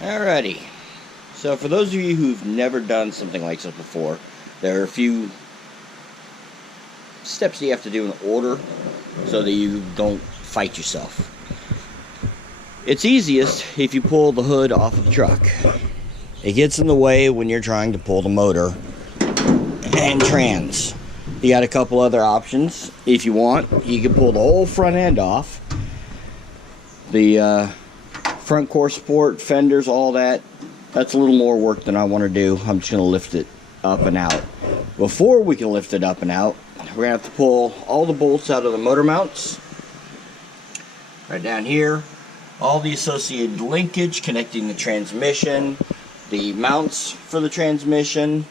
Alrighty, so for those of you who've never done something like this before, there are a few steps you have to do in order so that you don't fight yourself. It's easiest if you pull the hood off of the truck. It gets in the way when you're trying to pull the motor and trans. You got a couple other options. If you want, you can pull the whole front end off. The front core support, fenders, all that. That's a little more work than I want to do. I'm just going to lift it up and out. Before we can lift it up and out, we're going to have to pull all the bolts out of the motor mounts. Right down here. All the associated linkage connecting the transmission. The mounts for the transmission.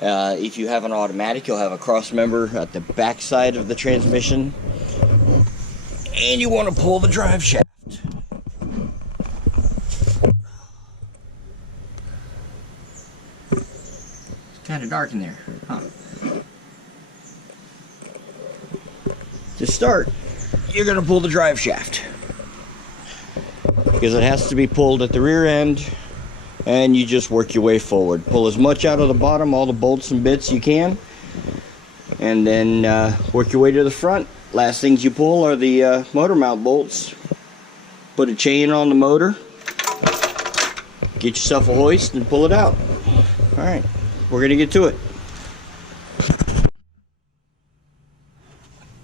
If you have an automatic, you'll have a cross member at the back side of the transmission. And you want to pull the drive shaft. Kind of dark in there, huh? To start, you're going to pull the drive shaft because it has to be pulled at the rear end, and you just work your way forward. Pull as much out of the bottom, all the bolts and bits you can, and then work your way to the front. Last things you pull are the motor mount bolts. Put a chain on the motor, get yourself a hoist, and pull it out. Alright. We're going to get to it.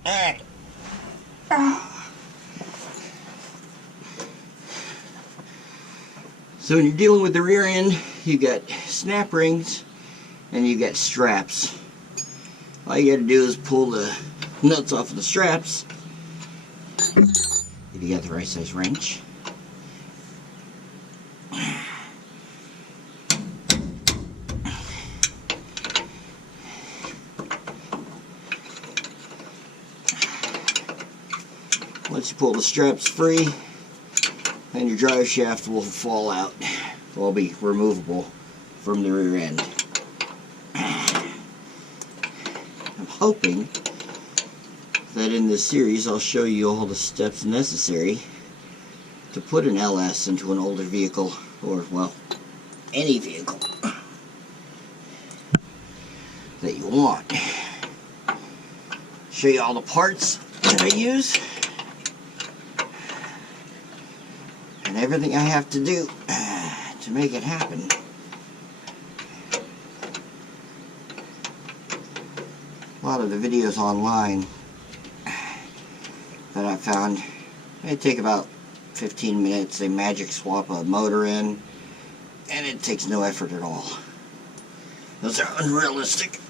Alright. So when you're dealing with the rear end, you got snap rings and you got straps. All you got to do is pull the nuts off of the straps. If you got the right size wrench. Once you pull the straps free, then your drive shaft will fall out. It will be removable from the rear end. I'm hoping that in this series I'll show you all the steps necessary to put an LS into an older vehicle, or, well, any vehicle that you want. Show you all the parts that I use. And everything I have to do to make it happen. A lot of the videos online that I found, they take about 15 minutes. They magic swap a motor in, and it takes no effort at all. Those are unrealistic,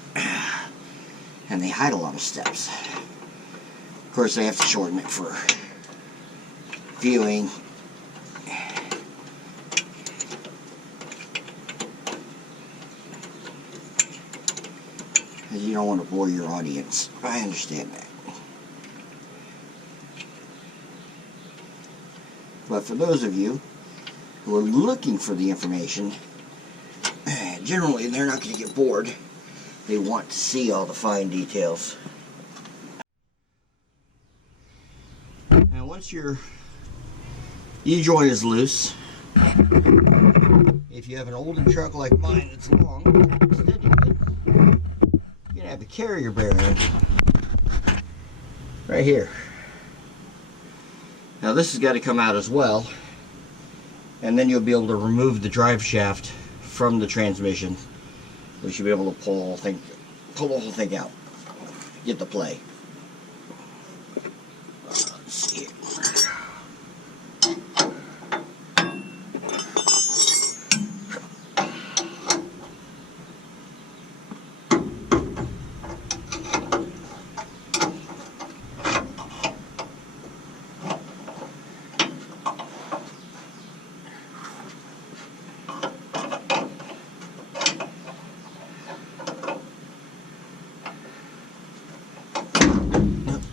and they hide a lot of steps. Of course, they have to shorten it for viewing. You don't want to bore your audience. I understand that. But for those of you who are looking for the information, generally they're not going to get bored. They want to see all the fine details. Now once your U-joint is loose, if you have an older truck like mine that's long, steady bit, you're going to have a carrier bearing right here. Now this has got to come out as well, and then you'll be able to remove the drive shaft from the transmission. We should be able to pull the whole thing out. Get the play. Let's see here.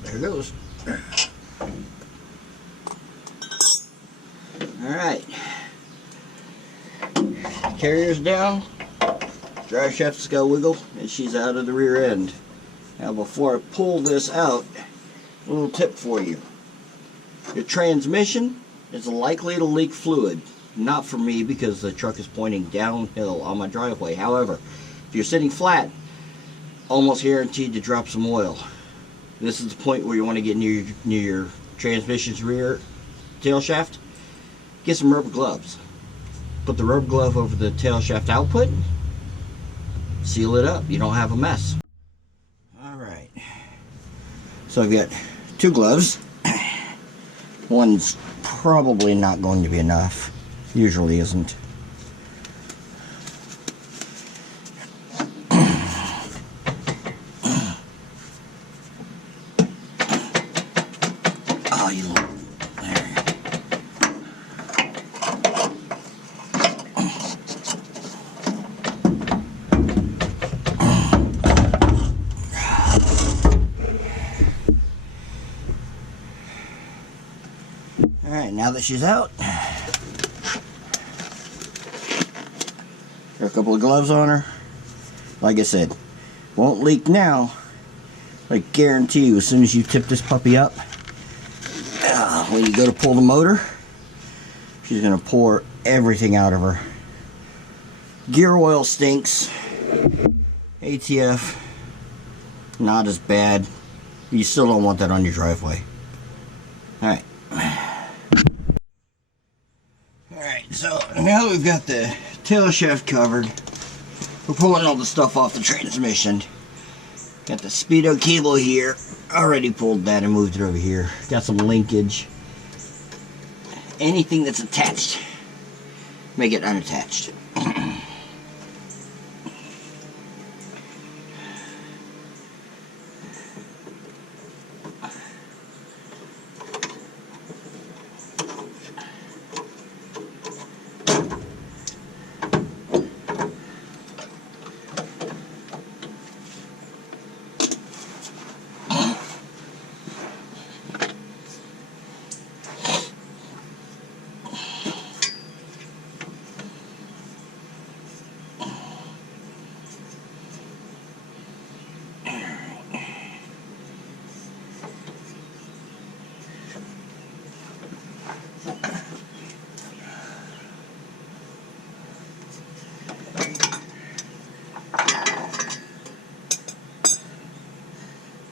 There goes. Alright. Carrier's down. Drive shaft's got a wiggle, and she's out of the rear end. Now before I pull this out, a little tip for you. Your transmission is likely to leak fluid. not for me because the truck is pointing downhill on my driveway. However, if you're sitting flat, almost guaranteed to drop some oil. This is the point where you want to get near your transmission's rear tail shaft. Get some rubber gloves. Put the rubber glove over the tail shaft output. Seal it up. You don't have a mess. Alright. So I've got 2 gloves. One's probably not going to be enough. Usually isn't. Oh, you look. There. Alright, now that she's out, got a couple of gloves on her. Like I said, won't leak now. I guarantee you, as soon as you tip this puppy up, when you go to pull the motor, she's going to pour everything out of her. Gear oil stinks. ATF, not as bad. You still don't want that on your driveway. Alright. Alright, so now that we've got the tail shaft covered, we're pulling all the stuff off the transmission. Got the speedo cable here. Already pulled that and moved it over here. Got some linkage. Anything that's attached, make it unattached.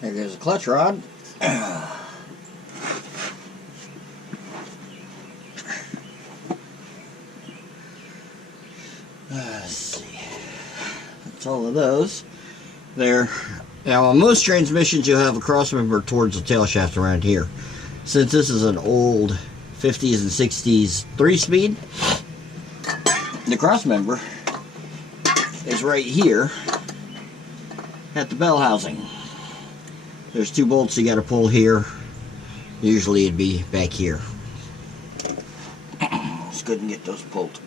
There goes the clutch rod. Let's see. That's all of those. There. Now on most transmissions you'll have a crossmember towards the tail shaft around here. Since this is an old 50s and 60s 3-speed, the crossmember is right here at the bell housing. There's 2 bolts you got to pull here. Usually it'd be back here. Let's go ahead and get those pulled.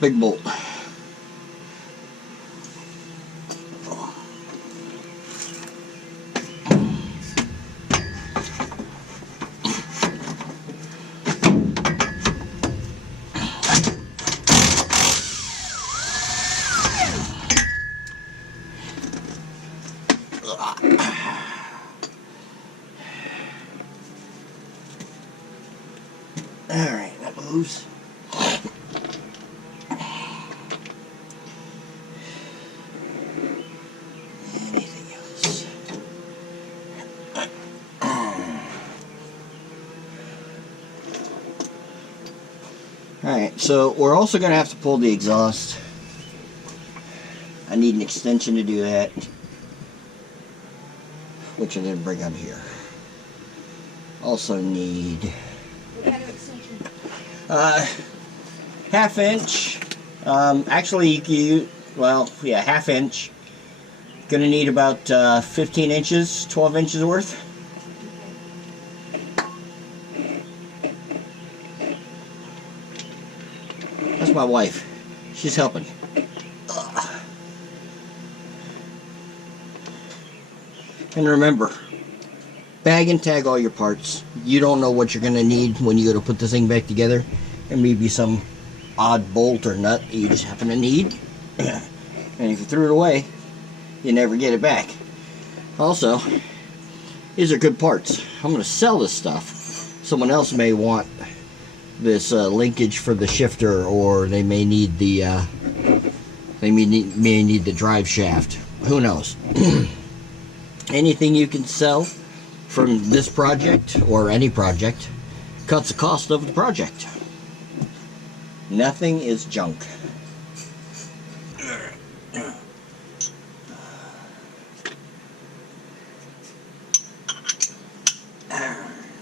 Big bolt. Alright, that moves. Anything else? Alright, so we're also going to have to pull the exhaust. I need an extension to do that, which I'm going to bring up here. Also need What kind of extension? 1/2 inch. Actually, you can use, well, yeah, 1/2 inch. Gonna need about 15 inches, 12 inches worth. That's my wife. She's helping. And remember, bag and tag all your parts. You don't know what you're going to need when you go to put this thing back together. There may be some odd bolt or nut that you just happen to need. And if you threw it away, you never get it back. Also, these are good parts. I'm going to sell this stuff. Someone else may want this linkage for the shifter, or they may need the may need the drive shaft. Who knows? Anything you can sell from this project or any project cuts the cost of the project. Nothing is junk.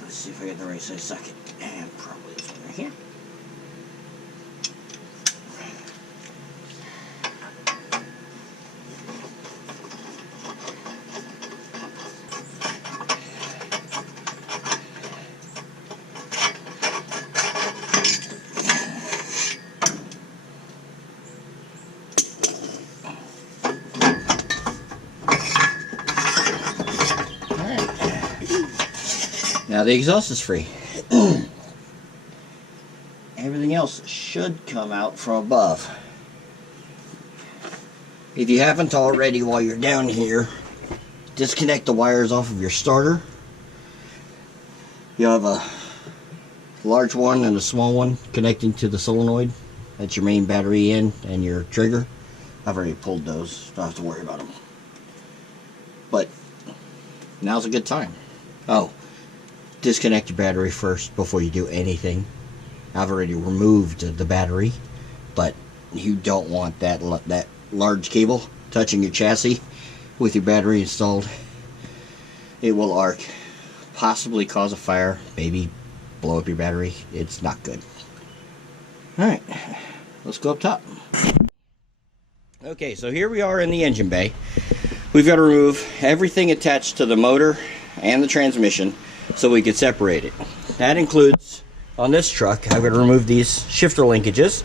Let's see if I get the right size socket. And probably this one right here. Now the exhaust is free. Everything else should come out from above. If you haven't already, while you're down here, disconnect the wires off of your starter. You have a large one and a small one connecting to the solenoid. That's your main battery in and your trigger. I've already pulled those, don't have to worry about them. But now's a good time. Oh, disconnect your battery first before you do anything. I've already removed the battery, but you don't want that large cable touching your chassis with your battery installed. It will arc, possibly cause a fire, maybe blow up your battery. It's not good. Alright, let's go up top. Okay, so here we are in the engine bay. We've got to remove everything attached to the motor and the transmission so we can separate it. That includes, on this truck, I've got to remove these shifter linkages.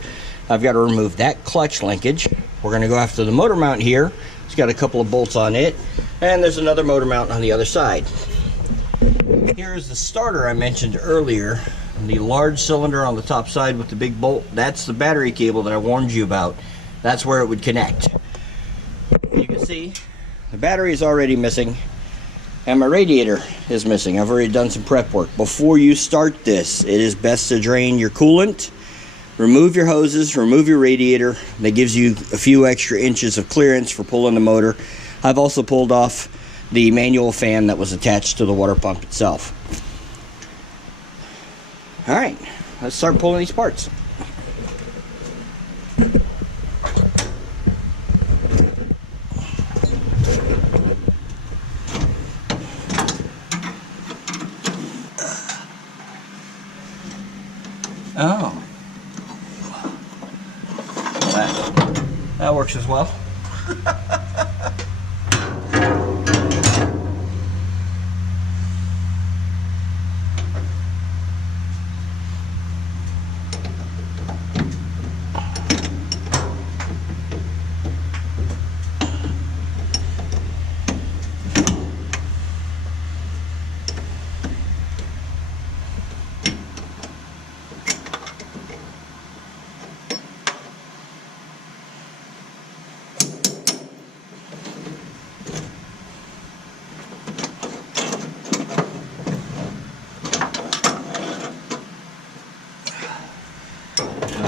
I've got to remove that clutch linkage. We're going to go after the motor mount here. It's got a couple of bolts on it, and there's another motor mount on the other side. Here's the starter I mentioned earlier, the large cylinder on the top side with the big bolt. That's the battery cable that I warned you about. That's where it would connect. You can see the battery is already missing, and my radiator is missing. I've already done some prep work. Before you start this, it is best to drain your coolant, remove your hoses, remove your radiator. That gives you a few extra inches of clearance for pulling the motor. I've also pulled off the manual fan that was attached to the water pump itself. Alright, let's start pulling these parts. Oh, well, that works as well.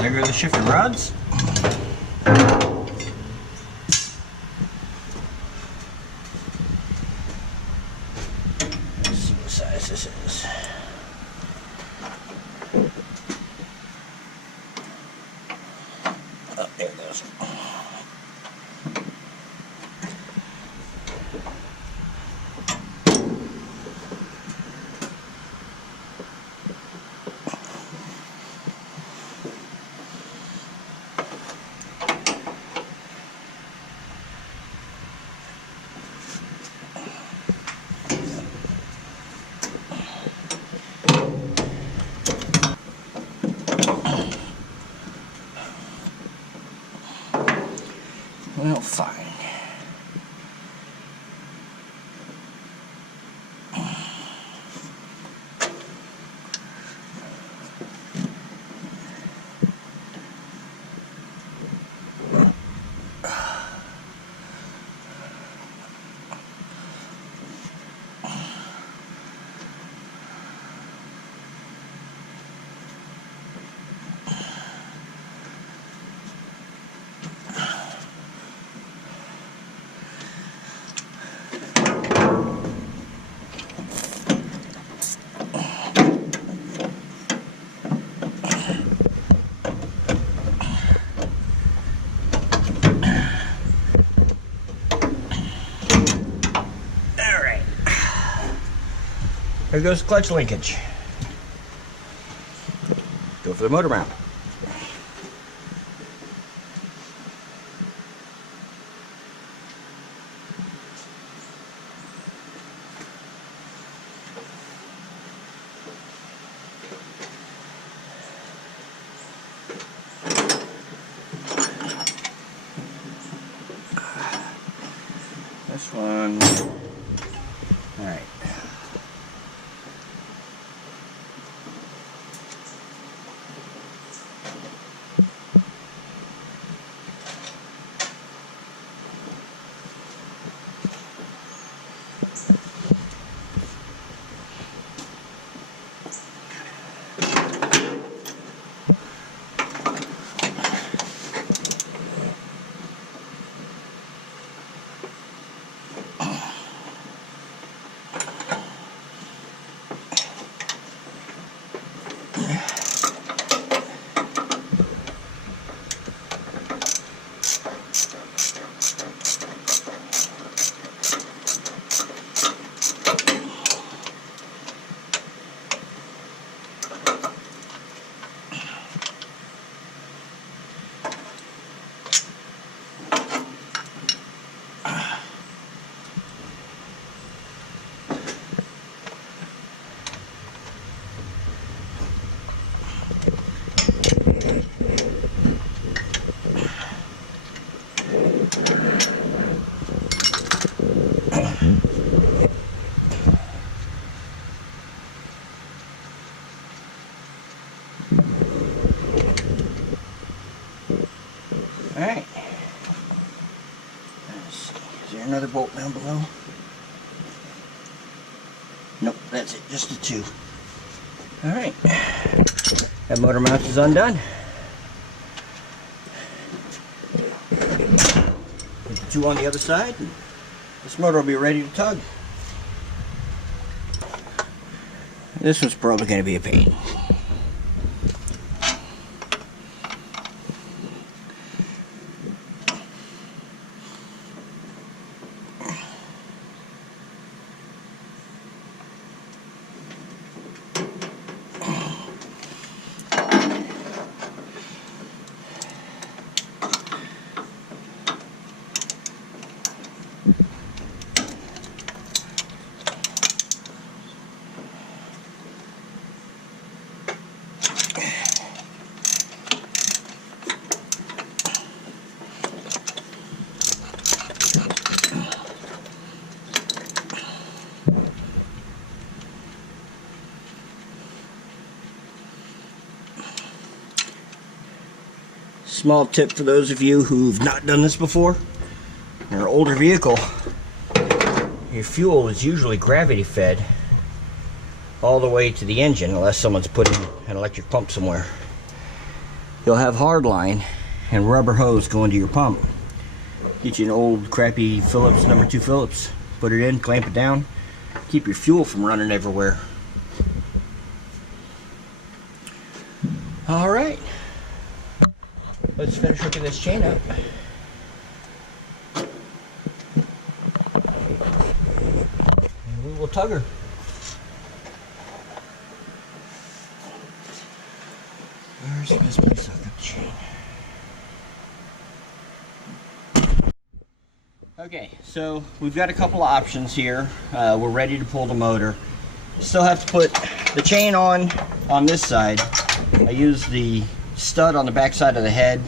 There go the shifting rods. Let's see what size this is. Oh, there it goes. Here goes clutch linkage. Go for the motor mount. This one. All right. Alright. Let's see. Is there another bolt down below? Nope, that's it. Just the two. Alright. That motor mount is undone. Put the two on the other side, and this motor will be ready to tug. This one's probably going to be a pain. Small tip for those of you who've not done this before. In an older vehicle, your fuel is usually gravity fed all the way to the engine, unless someone's putting an electric pump somewhere. You'll have hardline and rubber hose going to your pump. Get you an old crappy Phillips, #2 Phillips, put it in, clamp it down, keep your fuel from running everywhere. All right. Let's finish hooking this chain up. And we will tug her. Where's the best place to hook up the chain? Okay, so we've got a couple of options here. We're ready to pull the motor. Still have to put the chain on this side. I use the stud on the back side of the head.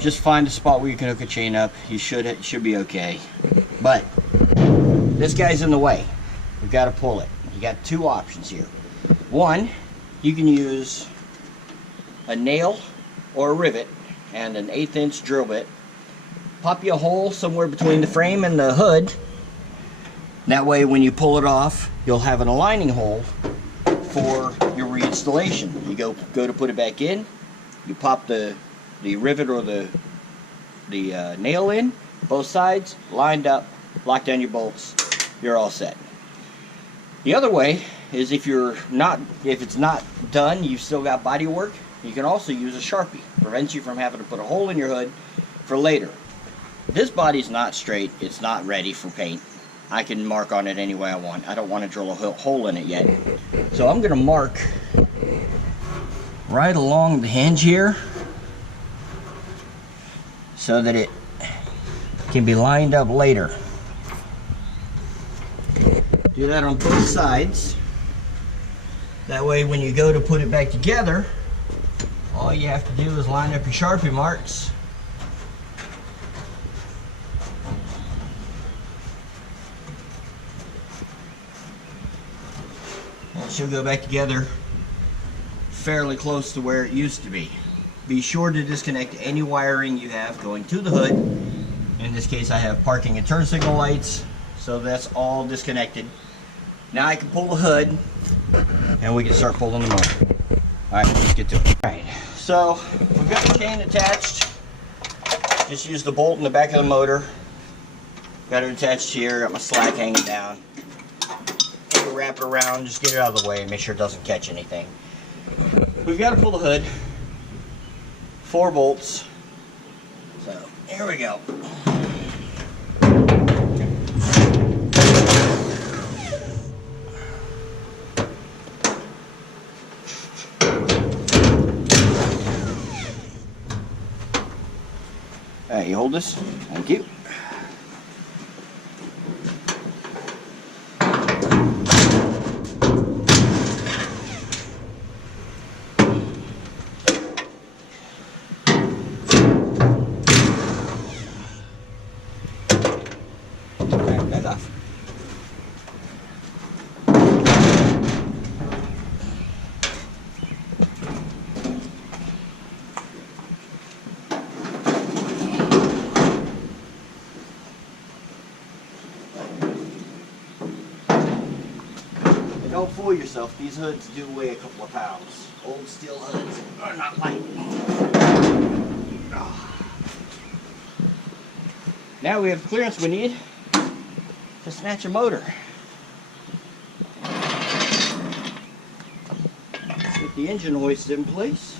Just find a spot where you can hook a chain up. It should be okay. But this guy's in the way. We've got to pull it. You got two options here. One, you can use a nail or a rivet and an 1/8 inch drill bit. Pop you a hole somewhere between the frame and the hood. That way when you pull it off, you'll have an aligning hole for your reinstallation. You go to put it back in, you pop the rivet or the nail in, both sides, lined up, lock down your bolts, you're all set. The other way is if it's not done, you've still got body work, you can also use a Sharpie. Prevents you from having to put a hole in your hood for later. This body's not straight, it's not ready for paint. I can mark on it any way I want. I don't want to drill a hole in it yet. So I'm going to mark right along the hinge here so that it can be lined up later. Do that on both sides. That way when you go to put it back together, all you have to do is line up your Sharpie marks. And it should go back together fairly close to where it used to be. Be sure to disconnect any wiring you have going to the hood. In this case I have parking and turn signal lights, so that's all disconnected. Now I can pull the hood and we can start pulling the motor. Alright, let's get to it. Alright, so we've got the chain attached. Just use the bolt in the back of the motor. Got it attached here, got my slack hanging down. Wrap it around, just get it out of the way and make sure it doesn't catch anything. We've got to pull the hood. 4 bolts. So, here we go. Alright, you hold this. Thank you. Don't fool yourself, these hoods do weigh a couple of pounds. Old steel hoods are not light. Now we have the clearance we need to snatch a motor. Let's get the engine hoist in place.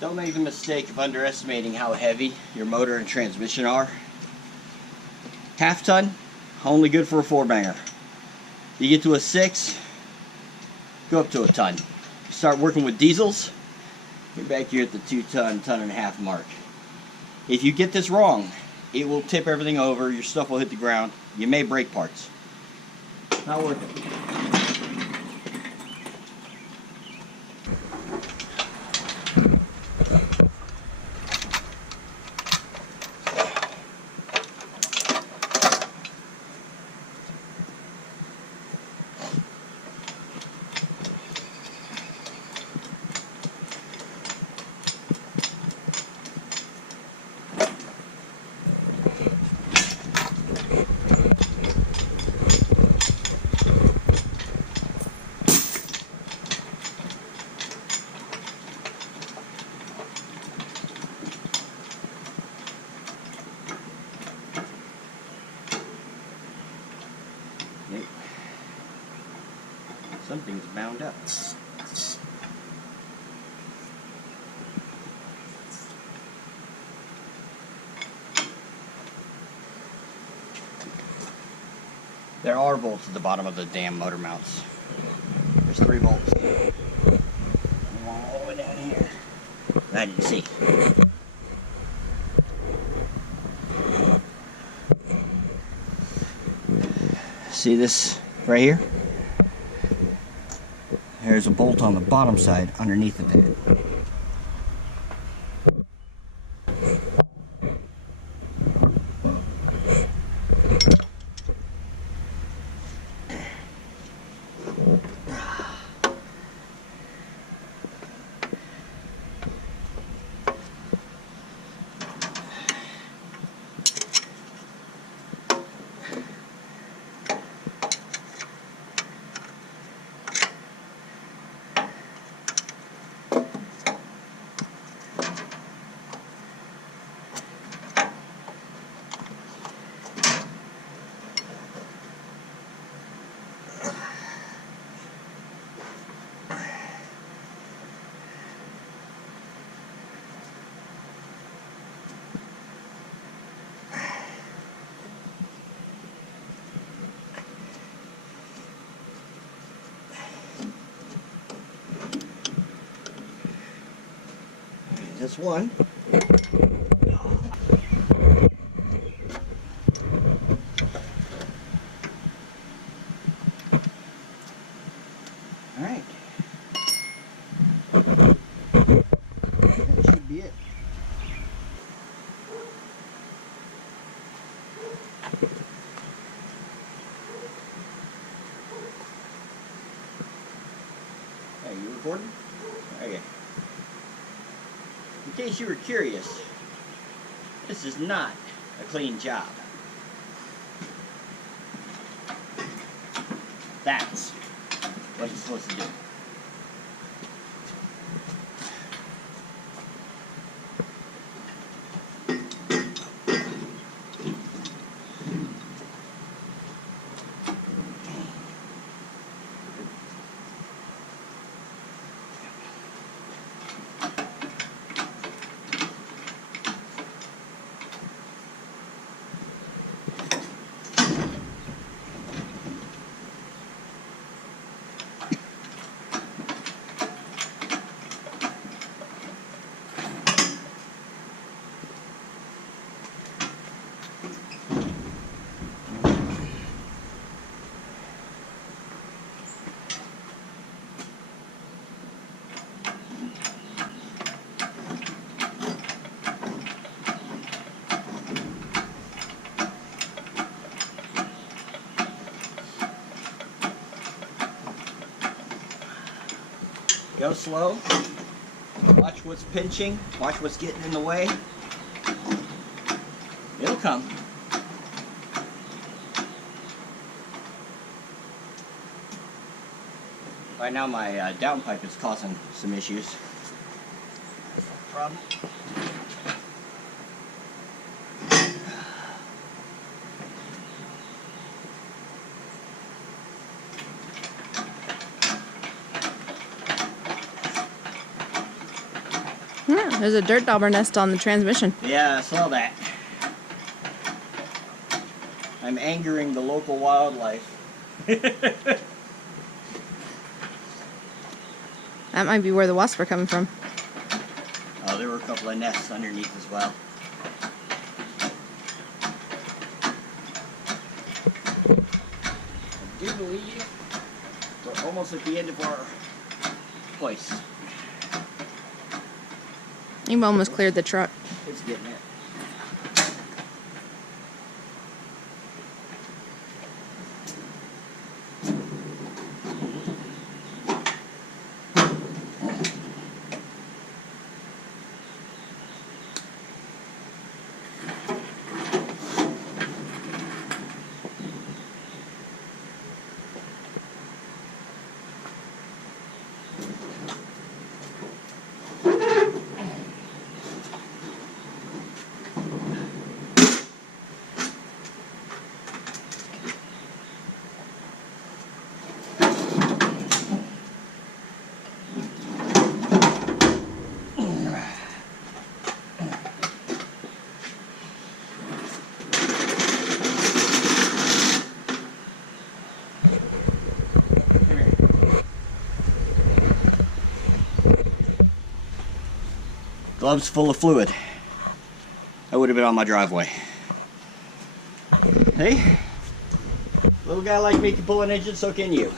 Don't make the mistake of underestimating how heavy your motor and transmission are. Half ton, only good for a 4-banger. You get to a 6, go up to a ton. You start working with diesels, you're back here at the 2-ton, ton-and-a-half mark. If you get this wrong, it will tip everything over, your stuff will hit the ground, you may break parts. Not worth it. Something's bound up. There are bolts at the bottom of the damn motor mounts. There's 3 bolts. All the way down here. I didn't see. See this right here? There's a bolt on the bottom side underneath of that. That's one. All right. That should be it. Are you recording? Okay. In case you were curious, this is not a clean job. That's what it's supposed to do. Go slow. Watch what's pinching. Watch what's getting in the way. It'll come. Right now my downpipe is causing some issues. Problem. Yeah, there's a dirt dauber nest on the transmission. Yeah, I saw that. I'm angering the local wildlife. That might be where the wasps are coming from. Oh, there were a couple of nests underneath as well. I do believe we're almost at the end of our place. You've almost cleared the truck. It's getting it. Gloves full of fluid. That would have been on my driveway. Hey, little guy like me can pull an engine, so can you.